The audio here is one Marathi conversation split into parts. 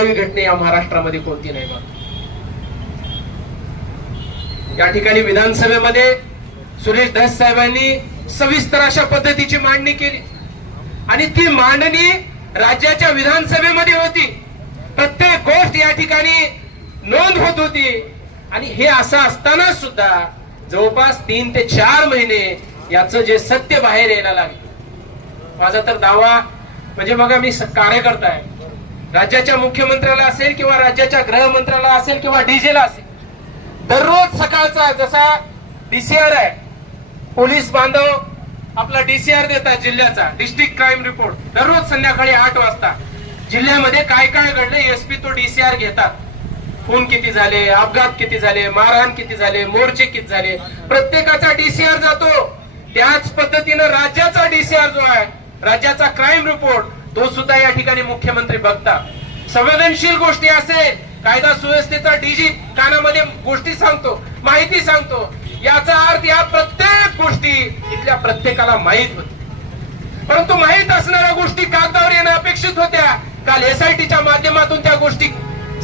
दुर्दैवी घटने या महाराष्ट्रामध्ये कोणती नाही या ठिकाणी विधानसभेमध्ये सुरेश धस साहेबांनी सविस्तर अशा पद्धतीची मांडणी केली. आणि ती मांडणी राज्याच्या विधानसभेमध्ये होती. प्रत्येक गोष्ट या ठिकाणी नोंद होत होती. आणि हे असं असताना सुद्धा जवळपास तीन ते चार महिने याचं जे सत्य बाहेर यायला लागलं. माझा तर दावा म्हणजे बघा मी कार्यकर्ता आहे. राज्याच्या मुख्यमंत्र्याला असेल किंवा राज्याच्या गृहमंत्र्याला असेल किंवा डीजेला असेल दररोज सकाळचा जसा डीसीआर आहे पोलीस बांधव आपला डीसीआर देतात जिल्ह्याचा डिस्ट्रिक्ट क्राईम रिपोर्ट दररोज संध्याकाळी आठ वाजता. जिल्ह्यामध्ये काय काय घडलं एसपी तो डीसीआर घेतात. खून किती झाले अपघात किती झाले मारहाण किती झाले मोर्चे किती झाले प्रत्येकाचा डीसीआर जातो. त्याच पद्धतीनं राज्याचा डीसीआर जो आहे राज्याचा क्राईम रिपोर्ट तो सुद्धा या ठिकाणी मुख्यमंत्री बघता. संवेदनशील गोष्टी असेल कायदा सुव्यवस्थेचा डीजी कानामध्ये गोष्टी सांगतो माहिती सांगतो. याचा अर्थ या प्रत्येक गोष्टी इथल्या प्रत्येकाला माहीत होती परंतु माहीत असणाऱ्या गोष्टी कागदावर येणं अपेक्षित होत्या. काल एसआयटीच्या माध्यमातून त्या गोष्टी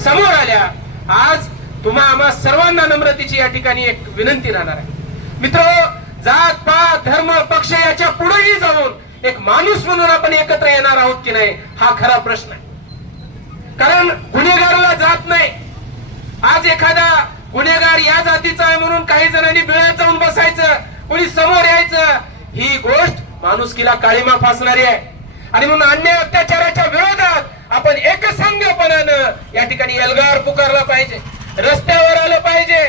समोर आल्या. आज तुम्हा आम्हा सर्वांना नम्रतेची या ठिकाणी एक विनंती राहणार आहे. मित्र जात पात धर्म पक्ष याच्या पुढेही जाऊन एक माणूस म्हणून आपण एकत्र येणार आहोत की नाही हा खरा प्रश्न आहे. कारण गुन्हेगाराला जात नाही. आज एखादा गुन्हेगार या जातीचा आहे म्हणून काही जणांनी बिळ्यात जाऊन बसायचं कोणी समोर यायचं ही गोष्ट माणुसकीला काळीमा फासणारी आहे. आणि म्हणून अन्याय अत्याचाराच्या विरोधात आपण एकसंघपणानं या ठिकाणी एल्गार पुकारला पाहिजे. रस्त्यावर आलं पाहिजे.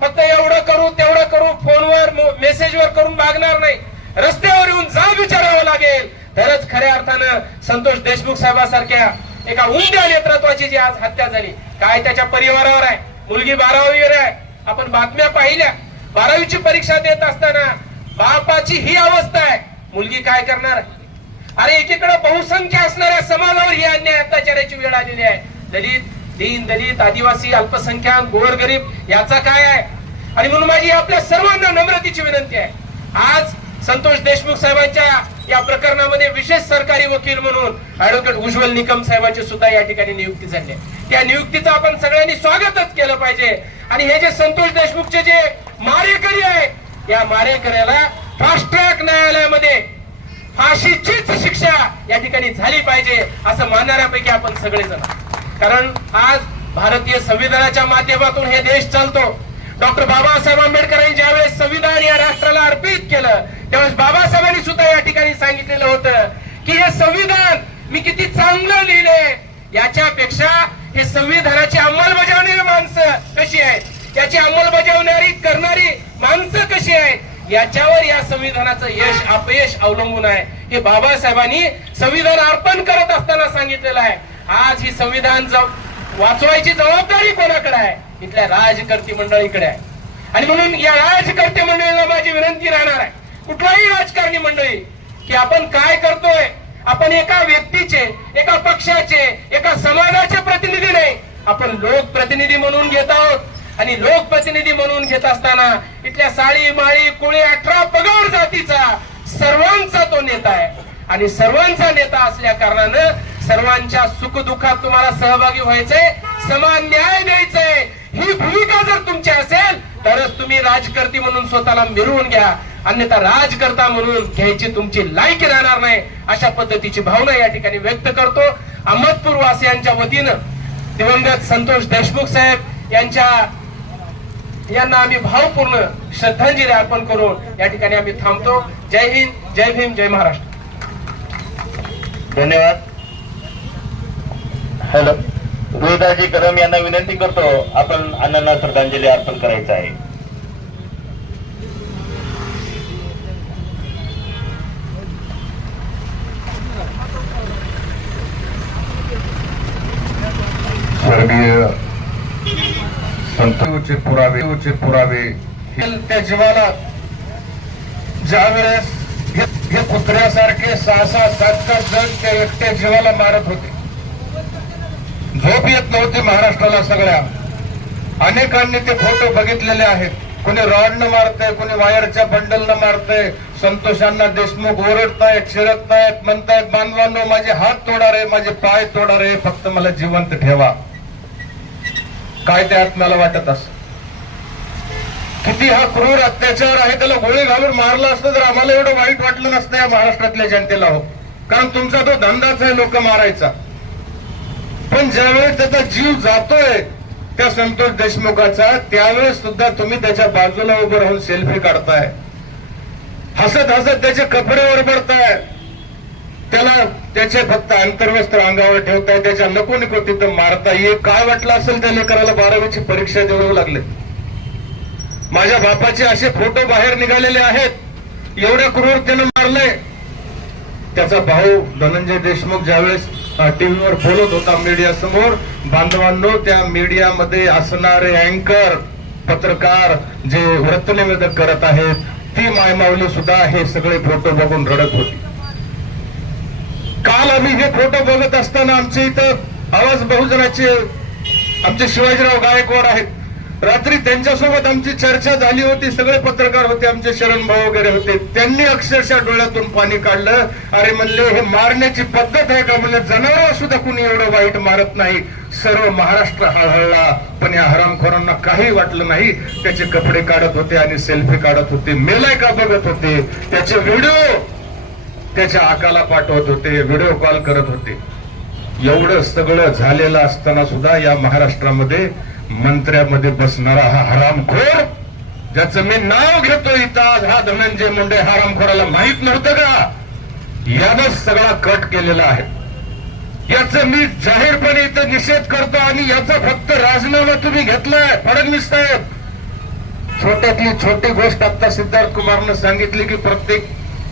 फक्त एवढं करू तेवढं करू फोनवर मेसेजवर करून मागणार नाही. रस्त्यावर जाब विचारावं लागेल. तरच खऱ्या अर्थानं संतोष देशमुख साहेबांसारख्या एका उमद्या नेतृत्वाची जी आज हत्या झाली काय त्याच्या परिवारावर आहे? मुलगी बारावीवर आहे. आपण बातम्या पाहिल्या. बारावीची परीक्षा देत असताना बापाची ही अवस्था आहे. मुलगी काय करणार? अरे एकीकडे बहुसंख्य असणाऱ्या समाजावर ही अन्याय अत्याचाराची वेळ आलेली आहे. दलित दीन दलित आदिवासी अल्पसंख्याक गोरगरीब याचा काय आहे? आणि म्हणून माझी आपल्या सर्वांना नम्रतेची विनंती आहे. आज संतोष देशमुख साहेबांच्या या प्रकरणामध्ये विशेष सरकारी वकील म्हणून ऍडव्होकेट उज्ज्वल निकम साहेबांची सुद्धा या ठिकाणी नियुक्ती झाली त्या नियुक्तीचं आपण सगळ्यांनी स्वागतच केलं पाहिजे. आणि हे जे संतोष देशमुखचे जे मारेकरी आहे या मारेकऱ्याला फास्ट ट्रॅक न्यायालयामध्ये फाशीचीच शिक्षा या ठिकाणी झाली पाहिजे असं मानणाऱ्यापैकी आपण सगळेजण कारण आज भारतीय संविधानाच्या माध्यमातून हे देश चालतो. डॉक्टर बाबासाहेब आंबेडकरांनी ज्यावेळेस संविधान या राष्ट्राला अर्पित केलं त्यावेळेस बाबासाहेबांनी सुद्धा या ठिकाणी सांगितलेलं होतं की हे संविधान मी किती चांगलं लिहिलंय. याच्यापेक्षा हे संविधानाची अंमलबजावणारी माणसं कशी आहेत? याची अंमलबजावणारी करणारी माणसं कशी आहेत? याच्यावर या संविधानाचं यश अपयश अवलंबून आहे. हे बाबासाहेबांनी संविधान अर्पण करत असताना सांगितलेलं आहे. आज ही संविधान वाचवायची जबाबदारी कोणाकडे आहे? इथल्या राजकर्ती मंडळीकडे आहे. आणि म्हणून या राजकर्ते मंडळीला माझी विनंती राहणार आहे. कुठलाही राजकारणी मंडळी की आपण काय करतोय आपण एका व्यक्तीचे एका पक्षाचे एका समाजाचे प्रतिनिधी नाही. आपण लोकप्रतिनिधी म्हणून घेत आहोत. आणि लोकप्रतिनिधी म्हणून घेत असताना इथल्या साळी माळी कोळी अठरा पगार जातीचा सर्वांचा तो नेता आहे. आणि सर्वांचा नेता असल्या कारणानं सर्वांच्या सुखदुःखात तुम्हाला सहभागी व्हायचंय समान न्याय द्यायचंय. ही भूमिका जर तुमची असेल तरच तुम्ही राजकर्ती म्हणून स्वतःला मिरवून घ्या. अन्यथा राजकर्ता म्हणून घ्यायची तुमची लायकी राहणार नाही अशा पद्धतीची भावना या ठिकाणी व्यक्त करतो. अहमदपूर वासियांच्या वतीनं दिवंगत संतोष देशमुख साहेब यांच्या यांना आम्ही भावपूर्ण श्रद्धांजली अर्पण करून या ठिकाणी आम्ही थांबतो. जय हिंद जय भीम जय महाराष्ट्र. धन्यवाद. हॅलो. रोहिदाजी कदम यांना विनंती करतो आपण अण्णांना श्रद्धांजली अर्पण करायचं आहे. संतोचे पुरावे चे पुरावे. त्या जीवाला ज्या वेळेस हे कुत्र्यासारखे सहा सहा सात सात जण त्या एकट्या जीवाला मारत होते. झोप येत नव्हती महाराष्ट्राला सगळ्या. अनेकांनी ते फोटो बघितलेले आहेत. कोणी रॉडनं मारतय कोणी वायरच्या बंडलनं मारतय. संतोषांना देशमुख ओरडतायत शिरकतायत म्हणतायत बांधवांनो माझे हात तोडा रे माझे पाय तोडा रे फक्त मला जिवंत ठेवा. काय त्या आत्म्याला वाटत अस? किती हा क्रूर अत्याचार आहे त्याला गोळी घालून मारला असतं तर आम्हाला एवढं वाईट वाटलं नसतं या महाराष्ट्रातल्या जनतेला हो. कारण तुमचा तो धंदाच आहे लोक मारायचा. पण ज्यावेळेस त्याचा जीव जातोय त्या संतोष देशमुखाचा त्यावेळेस सुद्धा तुम्ही त्याच्या बाजूला उभं राहून सेल्फी काढताय. हसत हसत त्याचे कपडे वरबडताय त्याला त्याचे फक्त अंतर्वस्त्र अंगावर ठेवताय त्याच्या नको तिथं मारताय. काय वाटलं असेल त्या लेकराला बारावीची परीक्षा देऊ लागले? माझ्या बापाचे असे फोटो बाहेर निघालेले आहेत. एवढ्या क्रूरतेनं मारलंय. त्याचा भाऊ धनंजय देशमुख ज्यावेळेस टीव्हीवर बोलत होता मीडिया समोर बांधवांनो त्या मीडियामध्ये असणारे अँकर पत्रकार जे वृत्तनिवेदक करत आहेत ती मायमावली सुद्धा हे सगळे फोटो बघून रडत होती. काल आम्ही हे फोटो बघत असताना आमच्या इथं आवाज बहुजनाचे आमचे शिवाजीराव गायकवाड आहेत. रात्री त्यांच्यासोबत आमची चर्चा झाली होती सगळे पत्रकार होते आमचे शरण भाऊ वगैरे होते. त्यांनी अक्षरशः डोळ्यातून पाणी काढलं. अरे म्हणले हे मारण्याची पद्धत आहे का? म्हणलं जनावर सुद्धा कुणी एवढं वाईट मारत नाही. सर्व महाराष्ट्र हळहळला पण या हरामखोरांना काही वाटलं नाही. त्याचे कपडे काढत होते आणि सेल्फी काढत होते. मेलाय का बघत होते? त्याचे व्हिडिओ त्याच्या आकाला पाठवत होते व्हिडिओ कॉल करत होते. एवढं सगळं झालेलं असताना सुद्धा या महाराष्ट्रामध्ये मंत्र्यामध्ये बसणारा हा हरामखोर ज्याचं मी नाव घेतो इथं आज हा धनंजय मुंडे हरामखोराला माहीत नव्हतं का? यानं सगळा कट केलेला आहे. याचं मी जाहीरपणे इथं निषेध करतो आणि याचा फक्त राजीनामा तुम्ही घेतलाय फडणवीस साहेब. छोट्यातली छोटी गोष्ट आता सिद्धार्थ कुमारनं सांगितली की प्रत्येक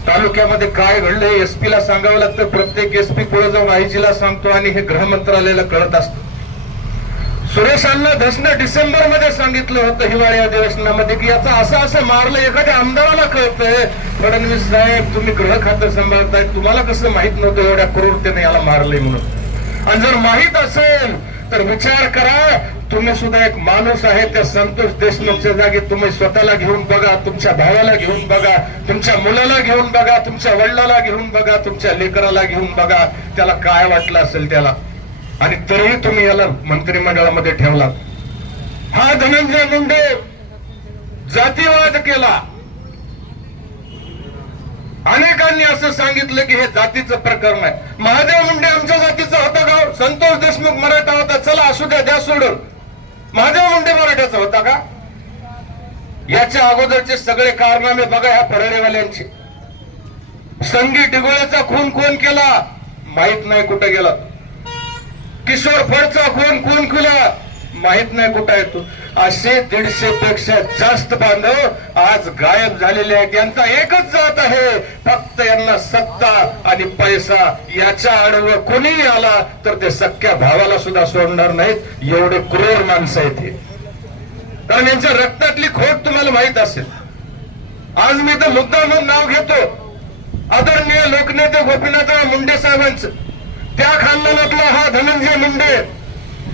तालुक्यामध्ये काय घडलंय एसपीला सांगावं लागतं. प्रत्येक एसपी पुढे जाऊन आयजीला सांगतो आणि हे गृह मंत्रालयाला कळत असतं. सुरेशांना धसनं डिसेंबरमध्ये सांगितलं होतं हिवाळी अधिवेशनामध्ये की याचा असं असं मारलं एखाद्या आमदाराला कळतंय. फडणवीस साहेब तुम्ही गृह खातं सांभाळताय तुम्हाला कसं माहीत नव्हतं एवढ्या क्रूरतेने याला मारलंय म्हणून. आणि जर माहीत असेल तर विचार करा. तुम्ही सुद्धा एक माणूस आहे त्या संतोष देशमुखच्या जागी तुम्ही स्वतःला घेऊन बघा तुमच्या भावाला घेऊन बघा तुमच्या मुलाला घेऊन बघा तुमच्या वडिलाला घेऊन बघा तुमच्या लेकराला घेऊन बघा. त्याला काय वाटलं असेल त्याला? आणि तरीही तुम्ही याला मंत्रिमंडळामध्ये ठेवला हा धनंजय मुंडे जातीवाद केला. अनेकांनी असं सांगितलं की हे जातीचं प्रकरण आहे. महादेव मुंडे आमच्या जातीचा होता गाव संतोष देशमुख मराठा होता. चला असू द्या द्या सोडून. महादेव मुंडे मराठ्याचा होता का? याच्या अगोदरचे सगळे कारनामे बघा ह्या परळेवाल्यांचे. संगी डिगोळ्याचा खून कोण केला? माहीत नाही कुठे गेला. किशोर फडचा खून कोण केला? माहीत नाही कुठं आहे तू. असे दीडशे पेक्षा जास्त बांधव आज गायब झालेले आहेत. यांचा एकच जात आहे. फक्त यांना सत्ता आणि पैसा याच्या आडवं कोणीही आला तर ते सख्या भावाला सुद्धा सोडणार नाहीत. एवढे क्रूर माणसं आहेत हे. कारण यांच्या रक्तातली खोट तुम्हाला माहीत असेल. आज मी तर मुद्दा म्हणून नाव घेतो. आदरणीय लोकनेते गोपीनाथराव मुंडे साहेबांचं. त्या खानदानातला हा धनंजय मुंडे.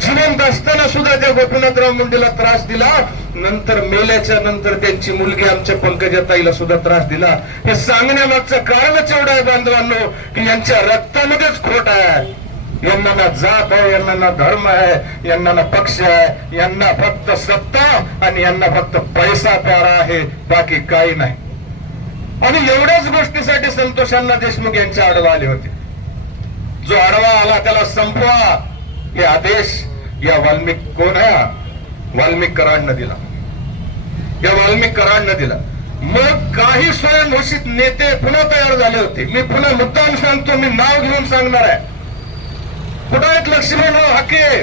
जिवंत असताना सुद्धा त्या गोपीनाथराव मुंडेला त्रास दिला. नंतर मेल्याच्या नंतर त्यांची मुलगी आमच्या पंकजाताईला सुद्धा त्रास दिला. हे सांगण्यामागचं कारणच एवढं आहे बांधवांनो की यांच्या रक्तामध्येच खोट आहे. यांना ना जात आहे यांना ना धर्म आहे यांना ना पक्ष आहे यांना फक्त सत्ता आणि यांना फक्त पैसा प्यारा आहे बाकी काही नाही. आणि एवढ्याच गोष्टीसाठी संतोषांना देशमुख यांच्या आडवा आले होते. जो आडवा आला त्याला संपवा. हे आदेश या वाल्मिक कोण आहे? वाल्मिक कराडनं दिला या वाल्मिक कराडनं दिला मग काही स्वयंघोषित नेते पुन्हा तयार झाले होते. मी पुन्हा मुद्दाम सांगतो मी नाव घेऊन सांगणार आहे. कुठं आहेत लक्ष्मणराव हाके?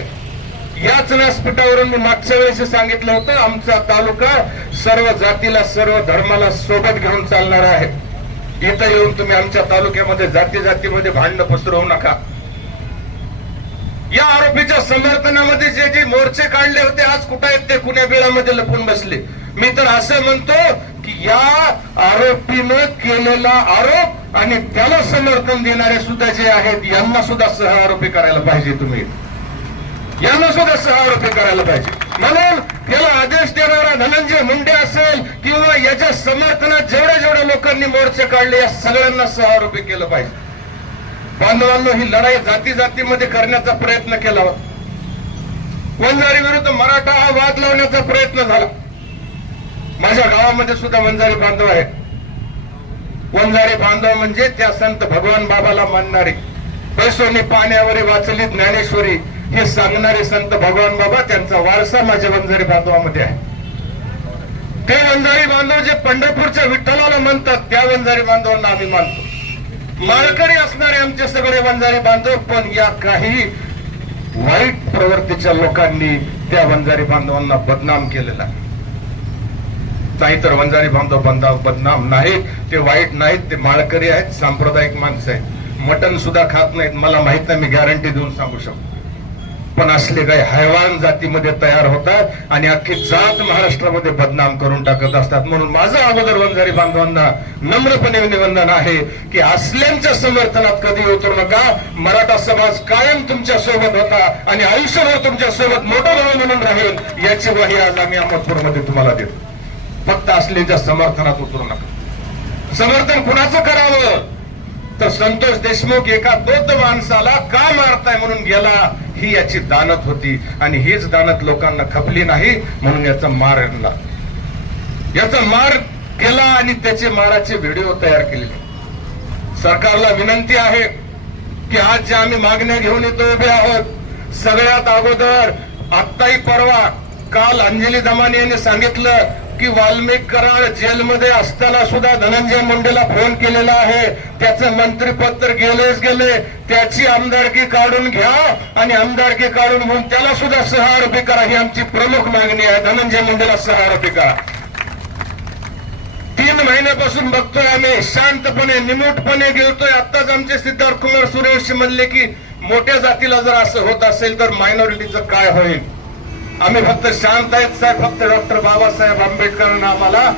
याच व्यासपीठावरून मी मागच्या वेळेस सांगितलं होतं आमचा तालुका सर्व जातीला सर्व धर्माला सोबत घेऊन चालणार आहे. इथं येऊन तुम्ही आमच्या तालुक्यामध्ये जाती जातीमध्ये भांडणं पसरवू नका. या आरोपीच्या समर्थनामध्ये जे जे मोर्चे काढले होते आज कुठं आहेत ते पुण्या बिळामध्ये लपून बसले. मी तर असं म्हणतो की या आरोपीनं केलेला आरोप आणि त्याला समर्थन देणारे सुद्धा जे आहेत यांना सुद्धा सह आरोपी करायला पाहिजे तुम्ही. यांना सुद्धा सह आरोपी करायला पाहिजे. म्हणून याला आदेश देणारा धनंजय मुंडे असेल किंवा याच्या समर्थनात जेवढ्या जेवढ्या लोकांनी मोर्चे काढले या सगळ्यांना सह आरोपी केलं पाहिजे. बांधवांनो ही लढाई जाती जातीमध्ये करण्याचा प्रयत्न केला होता. वंजारी विरुद्ध मराठा हा वाद लावण्याचा प्रयत्न झाला. माझ्या गावामध्ये सुद्धा वंजारी बांधव आहे वंजारी बांधव म्हणजे त्या संत भगवान बाबाला मानणारे पैसोनी पाण्यावरी वाचली ज्ञानेश्वरी हे सांगणारे संत भगवान बाबा त्यांचा वारसा माझ्या वंजारी बांधवामध्ये आहे. ते वंजारी बांधव जे पंढरपूरच्या विठ्ठलाला म्हणतात त्या वंजारी बांधवांना आम्ही मानतो. माळकरी असणारे आमचे सगळे वंजारी बांधव पण या काही वाईट प्रवृत्तीच्या लोकांनी त्या वंजारी बांधवांना बदनाम केलेला. आहे. नाहीतर वंजारी बांधव बांधव बदनाम नाहीत. ते वाईट नाहीत ते माळकरी आहेत सांप्रदायिक माणसं आहेत. मटन सुद्धा खात नाहीत. मला माहीत नाही मी गॅरंटी देऊन सांगू शकतो. पण असले काही हैवान जातीमध्ये तयार होतात आणि अख्खी जात महाराष्ट्रामध्ये बदनाम करून टाकत असतात. म्हणून माझं अगोदर वंजारी बांधवांना नम्रपणे निवेदन आहे की असल्यांच्या समर्थनात कधी उतरू नका. मराठा समाज कायम तुमच्यासोबत होता आणि आयुष्यभर तुमच्यासोबत मोठा भाऊ म्हणून राहील याची ग्वाही आज आम्ही अहमदपूरमध्ये तुम्हाला देतो. फक्त असलेच्या समर्थनात उतरू नका. समर्थन कुणाचं करावं? तर संतोष देशमुख एका दोत माणसाला का मारताय म्हणून गेला? ही याची दानत होती आणि हीच दानत लोकांना खपली नाही म्हणून याचा मार आणला. याचा मार केला आणि त्याचे माराचे व्हिडिओ तयार केलेले. सरकारला विनंती आहे की आज ज्या आम्ही मागण्या घेऊन येतो उभे आहोत सगळ्यात अगोदर आत्ताही परवा काल अंजली दमाने यांनी सांगितलं की वाल्मिक कराड जेलमध्ये असताना सुद्धा धनंजय मुंडेला फोन केलेला आहे. त्याचं मंत्रिपद तर गेलेच गेले. त्याची आमदारकी काढून घ्या आणि आमदारकी काढून म्हणून त्याला सुद्धा सहा आरोपी करा ही आमची प्रमुख मागणी आहे. धनंजय मुंडेला सहा आरोपी करा. तीन महिन्यापासून बघतोय आम्ही. शांतपणे निमूटपणे गेलतोय. आत्ताच आमचे सिद्धार्थ कुमार सूर्यवंशी म्हणले की मोठ्या जातीला जर असं होत असेल तर मायनॉरिटीचं काय होईल? आम्ही फक्त शांत आहेत साहेब. फक्त डॉक्टर बाबासाहेब आंबेडकरांना आम्हाला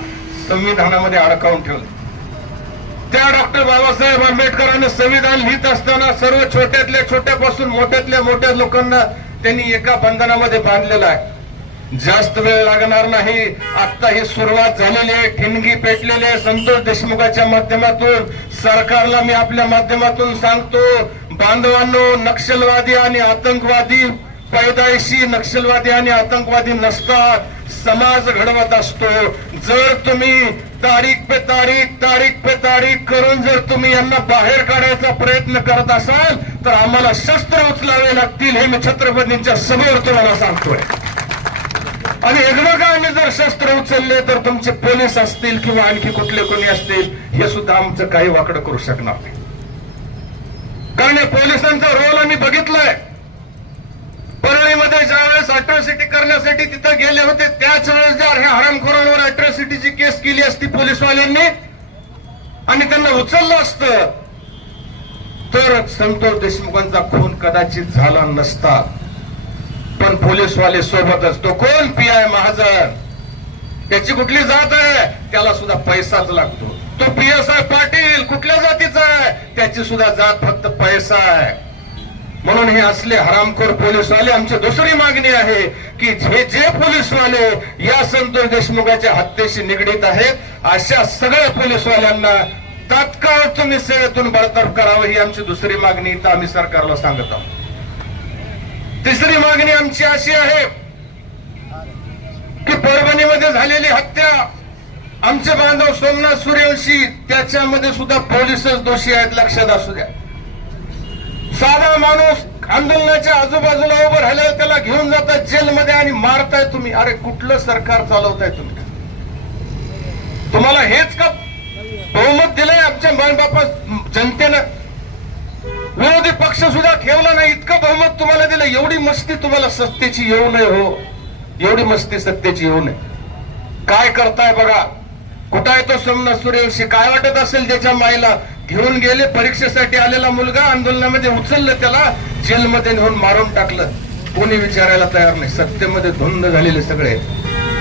संविधानामध्ये अडकावून ठेवलं. त्या डॉक्टर बाबासाहेब आंबेडकरांनी संविधान लिहित असताना सर्व छोट्यातल्या छोट्यापासून मोठ्यातल्या मोठ्या लोकांना त्यांनी एका बंधनामध्ये बांधलेलं आहे. जास्त वेळ लागणार नाही. आता ही सुरुवात झालेली आहे. ठिणगी पेटलेली आहे. संतोष देशमुखाच्या माध्यमातून सरकारला मी आपल्या माध्यमातून सांगतो बांधवांनो नक्षलवादी आणि आतंकवादी पैदायशी नक्षलवादी आणि आतंकवादी नसतात. समाज घडवत असतो. जर तुम्ही तारीख पे तारीख तारीख पे तारीख करून जर तुम्ही यांना बाहेर काढायचा प्रयत्न करत असाल तर आम्हाला शस्त्र उचलावे लागतील हे मी छत्रपतींच्या समोर तुम्हाला सांगतोय. आणि एकदा का आम्ही जर शस्त्र उचलले तर तुमचे पोलीस असतील किंवा आणखी कुठले कोणी असतील हे सुद्धा आमचं काही वाकडं करू शकणार नाही. कारण या पोलिसांचा रोल आम्ही बघितलाय. परळीमध्ये ज्यावेळेस अट्रॉसिटी करण्यासाठी तिथं गेले होते त्याच वेळेस जर ह्या हरामखोरांवर अट्रॉसिटीची केस केली असती पोलीसवाल्यांनी आणि त्यांना उचललं असतं तर संतोष देशमुखांचा खून कदाचित झाला नसता. पण पोलीसवाले सोबतच तो कोण? P I Mahajan. त्याची कुठली जात आहे? त्याला सुद्धा पैसाच लागतो. तो पी एस आय पाटील कुठल्या जातीचा आहे? त्याची सुद्धा जात फक्त पैसा आहे. म्हणून हे असले हरामखोर पोलीसवाले आमची दुसरी मागणी आहे की हे जे पोलीसवाले या संतोष देशमुखाच्या हत्येशी निगडीत आहेत अशा सगळ्या पोलीसवाल्यांना तात्काळ तुम्ही सेवेतून बडतर्फ करावं ही आमची दुसरी मागणी. इथं आम्ही सरकारला सांगत आहोत. तिसरी मागणी आमची अशी आहे की परभणीमध्ये झालेली हत्या आमचे बांधव सोमनाथ सूर्यवंशी त्याच्यामध्ये सुद्धा पोलीसच दोषी आहेत लक्षात असू द्या. साधा माणूस आंदोलनाच्या आजूबाजूला उभं राहिलं त्याला घेऊन जातात जेलमध्ये आणि मारताय तुम्ही. अरे कुठलं सरकार चालवताय तुम्ही? तुम्हाला हेच का बहुमत दिलंय आमच्या बापा जनतेनं? विरोधी पक्ष सुद्धा ठेवला नाही. इतकं बहुमत तुम्हाला दिलं एवढी मस्ती तुम्हाला सत्तेची येऊ नये हो. एवढी मस्ती सत्तेची येऊ नये. काय करताय बघा? कुठं आहे तो सोमनाथ सूर्यवंशी काय वाटत असेल त्याच्या माईला घेऊन गेले परीक्षेसाठी आलेला मुलगा आंदोलनामध्ये उचललं त्याला जेलमध्ये नेऊन मारून टाकलं. कोणी विचारायला तयार नाही. सत्तेमध्ये धुंद झालेले सगळे.